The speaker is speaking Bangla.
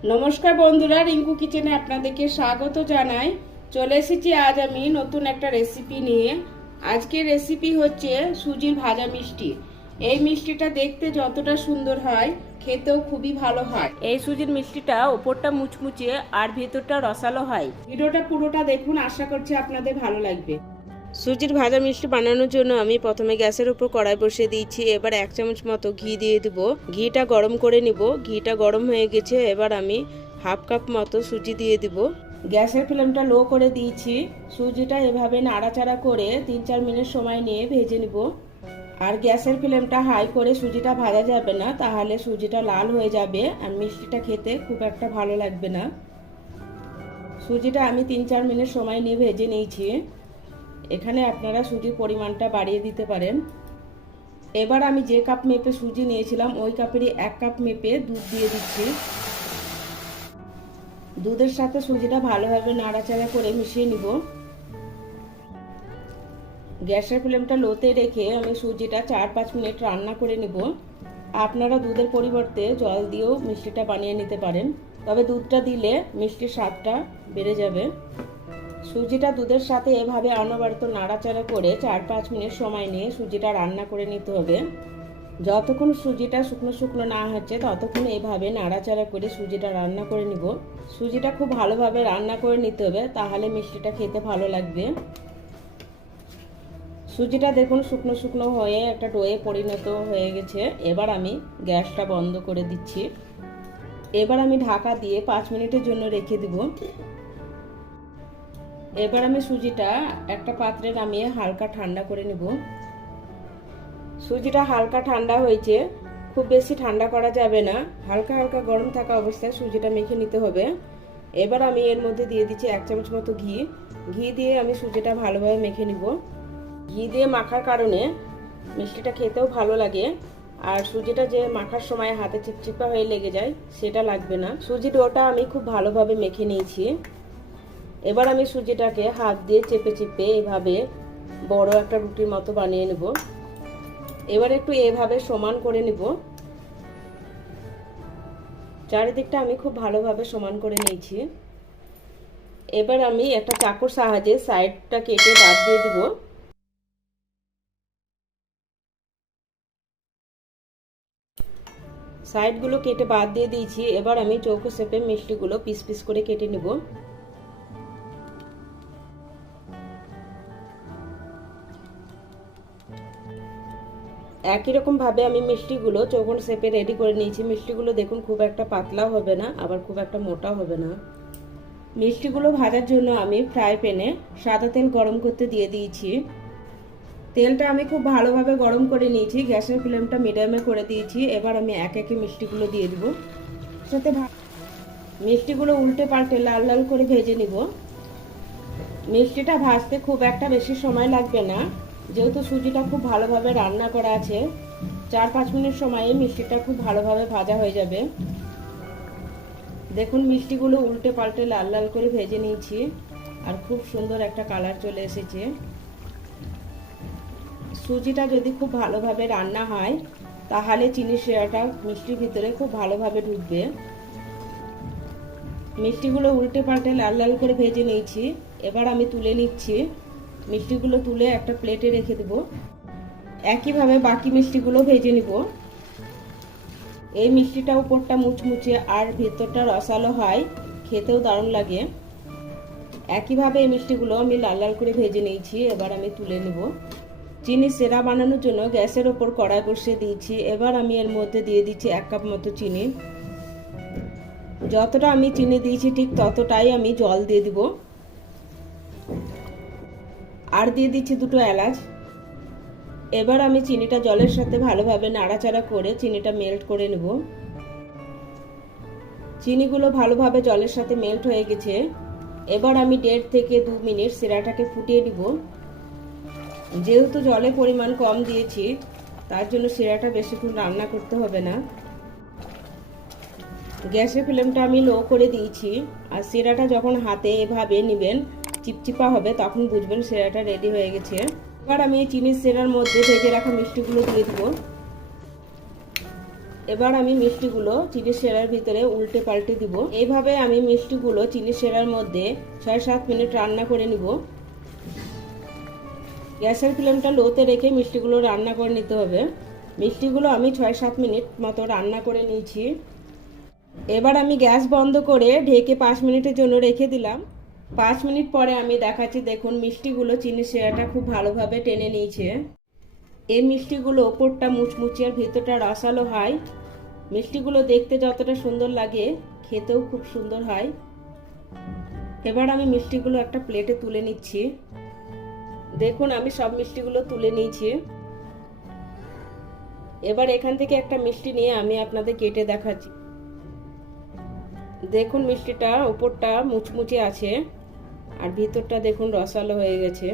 নমস্কার বন্ধুরা, রিঙ্কু কিচেনে আপনাদেরকে স্বাগত জানাই। চলে এসেছি আজ আমি নতুন একটা রেসিপি নিয়ে। আজকের রেসিপি হচ্ছে সুজির ভাজা মিষ্টি। এই মিষ্টিটা দেখতে যতটা সুন্দর হয়, খেতেও খুবই ভালো হয়। এই সুজির মিষ্টিটা ওপরটা মুচমুচে আর ভেতরটা রসালো হয়। ভিডিওটা পুরোটা দেখুন, আশা করছি আপনাদের ভালো লাগবে। সুজির ভাজা মিষ্টি বানানোর জন্য আমি প্রথমে গ্যাসের উপর কড়াই বসিয়ে দিয়েছি। এবার 1 চামচ মতো ঘি দিয়ে দেব। ঘিটা গরম করে নিব। ঘিটা গরম হয়ে গেছে, এবার আমি হাফ কাপ মতো সুজি দিয়ে দেব। গ্যাসের ফ্লেমটা লো করে দিয়েছি। সুজিটা এভাবে নাড়াচাড়া করে 3-4 মিনিট সময় নিয়ে ভেজে নিব। আর গ্যাসের ফ্লেমটা হাই করে সুজিটা ভাজা যাবে না, তাহলে সুজিটা লাল হয়ে যাবে আর মিষ্টিটা খেতে খুব একটা ভালো লাগবে না। সুজিটা আমি 3-4 মিনিট সময় নিয়ে ভেজে নিয়েছি। এখানে আপনারা সুজির পরিমাণটা বাড়িয়ে দিতে পারেন। এবার আমি যে কাপ মেপে সুজি নিয়েছিলাম ওই কাপেরই 1 কাপ মেপে দুধ দিয়ে দিচ্ছি। দুধের সাথে সুজিটা ভালোভাবে নাড়াচাড়া করে মিশিয়ে নিব। গ্যাসের ফ্লেমটা লোতে রেখে আমি সুজিটা 4-5 মিনিট রান্না করে নিব। আপনারা দুধের পরিবর্তে জল দিয়েও মিষ্টিটা বানিয়ে নিতে পারেন, তবে দুধটা দিলে মিষ্টির স্বাদটা বেড়ে যাবে। সুজিটা দুধের সাথে এভাবে অনবরত নাড়াচাড়া করে 4-5 মিনিট সময় নিয়ে সুজিটা রান্না করে নিতে হবে। যতক্ষণ সুজিটা শুকনো শুকনো না হচ্ছে ততক্ষণ এভাবে নাড়াচাড়া করে সুজিটা রান্না করে নিব। সুজিটা খুব ভালোভাবে রান্না করে নিতে হবে, তাহলে মিষ্টিটা খেতে ভালো লাগবে। সুজিটা দেখুন শুকনো শুকনো হয়ে একটা ডোয়ে পরিণত হয়ে গেছে। এবার আমি গ্যাসটা বন্ধ করে দিচ্ছি। এবার আমি ঢাকা দিয়ে 5 মিনিটের জন্য রেখে দিব। এবার আমি সুজিটা একটা পাত্রে নামিয়ে হালকা ঠান্ডা করে নেব। সুজিটা হালকা ঠান্ডা হয়েছে, খুব বেশি ঠান্ডা করা যাবে না, হালকা হালকা গরম থাকা অবস্থায় সুজিটা মেখে নিতে হবে। এবার আমি এর মধ্যে দিয়ে দিচ্ছি 1 চামচ মতো ঘি। ঘি দিয়ে আমি সুজিটা ভালোভাবে মেখে নিব। ঘি দিয়ে মাখার কারণে মিষ্টিটা খেতেও ভালো লাগে, আর সুজিটা যে মাখার সময় হাতে চিপচিপা হয়ে লেগে যায় সেটা লাগবে না। সুজি ডোটা আমি খুব ভালোভাবে মেখে নিয়েছি। এবার আমি সুজিটাকে হাত দিয়ে চেপে চেপে এভাবে বড় একটা রুটির মতো বানিয়ে নেব। এবার একটু এভাবে সমান করে নেব। চারিদিকটা আমি খুব ভালোভাবে সমান করে নিয়েছি। এবার আমি একটা চাকুর সাহায্যে সাইডটা কেটে বাদ দিয়ে দেব। সাইডগুলো কেটে বাদ দিয়ে দিয়েছি। এবার আমি চৌকো শেপে মিষ্টিগুলো পিস পিস করে কেটে নেব। একই রকম ভাবে আমি মিষ্টিগুলো চৌকোন শেপে রেডি করে নিয়েছি। মিষ্টিগুলো দেখুন খুব একটা পাতলাও হবে না, আবার খুব একটা মোটাও হবে না। মিষ্টিগুলো ভাজার জন্য আমি ফ্রাই প্যানে সাদা তেল গরম করতে দিয়ে দিয়েছি। তেলটা আমি খুব ভালোভাবে গরম করে নিয়েছি। গ্যাসের ফ্লেমটা মিডিয়ামে করে দিয়েছি। এবার আমি এক একে মিষ্টিগুলো দিয়ে দেবো। সাথে মিষ্টিগুলো উল্টে পাল্টে লাল লাল করে ভেজে নিব। মিষ্টিটা ভাজতে খুব একটা বেশি সময় লাগবে না, যেহেতু সুজিটা খুব ভালোভাবে রান্না করা আছে। 4-5 মিনিট সময়ে মিষ্টিটা খুব ভালোভাবে ভাজা হয়ে যাবে। দেখুন মিষ্টিগুলো উল্টে পাল্টে লাল লাল করে ভেজে নিয়েছি, আর খুব সুন্দর একটা কালার চলে এসেছে। সুজিটা যদি খুব ভালোভাবে রান্না হয় তাহলে চিনির শিরাটা মিষ্টির ভিতরে খুব ভালোভাবে ঢুকবে। মিষ্টিগুলো উল্টে পাল্টে লাল লাল করে ভেজে নিয়েছি। এবার আমি তুলে নিচ্ছি। মিষ্টিগুলো তুলে একটা প্লেটে রেখে দেব। একইভাবে বাকি মিষ্টিগুলো ভেজে নিব। এই মিষ্টিটা উপরটা মুচমুচে আর ভেতরটা রসালো হয়, খেতেও দারুণ লাগে। একইভাবে এই মিষ্টিগুলো আমি লাল লাল করে ভেজে নিয়েছি। এবার আমি তুলে নেব। চিনি সেরা বানানোর জন্য গ্যাসের ওপর কড়াই বসিয়ে দিয়েছি। এবার আমি এর মধ্যে দিয়ে দিচ্ছি 1 কাপ মতো চিনি। যতটা আমি চিনি দিয়েছি ঠিক ততটাই আমি জল দিয়ে দিব। আর দিয়ে দিচ্ছি 2টো এলাচ। এবার আমি চিনিটা জলের সাথে ভালোভাবে নাড়াচাড়া করে চিনিটা মেল্ট করে নেব। চিনিগুলো ভালোভাবে জলের সাথে মেল্ট হয়ে গেছে। এবার আমি 1.5 থেকে 2 মিনিট শিরাটাকে ফুটিয়ে নিব। যেহেতু জলের পরিমাণ কম দিয়েছি তার জন্য শিরাটা বেশিক্ষণ রান্না করতে হবে না। গ্যাসের ফ্লেমটা আমি লো করে দিয়েছি। আর শিরাটা যখন হাতে এভাবে নেবেন চিপচিপা হবে তখন বুঝবেন শিরাটা রেডি হয়ে গেছে। এবার আমি চিনির শিরার মধ্যে ভেজে রাখা মিষ্টিগুলো দিয়ে দেব। এবার আমি মিষ্টিগুলো চিনি শিরার ভিতরে উল্টে পাল্টে দিব। এইভাবে আমি মিষ্টিগুলো চিনি শিরার মধ্যে 6-7 মিনিট রান্না করে নিব। গ্যাসের ফ্লেমটা লোতে রেখে মিষ্টিগুলো রান্না করে নিতে হবে। মিষ্টিগুলো আমি 6-7 মিনিট মতো রান্না করে নিয়েছি। এবার আমি গ্যাস বন্ধ করে ঢেকে 5 মিনিটের জন্য রেখে দিলাম। 5 মিনিট পরে আমি দেখাচ্ছি, দেখুন মিষ্টিগুলো চিনি শিরাটা খুব ভালোভাবে টেনে নিয়েছে। এই মিষ্টিগুলো ওপরটা মুচমুচে আর ভেতরটা রসালো হয়। মিষ্টিগুলো দেখতে যতটা সুন্দর লাগে খেতেও খুব সুন্দর হয়। এবার আমি মিষ্টিগুলো একটা প্লেটে তুলে নিচ্ছি। দেখুন আমি সব মিষ্টিগুলো তুলে নিয়েছি। এবার এখান থেকে একটা মিষ্টি নিয়ে আমি আপনাদের কেটে দেখাচ্ছি। দেখুন মিষ্টিটা ওপরটা মুচমুচে আছে আর ভিতরটা দেখুন রসালো হয়ে গেছে।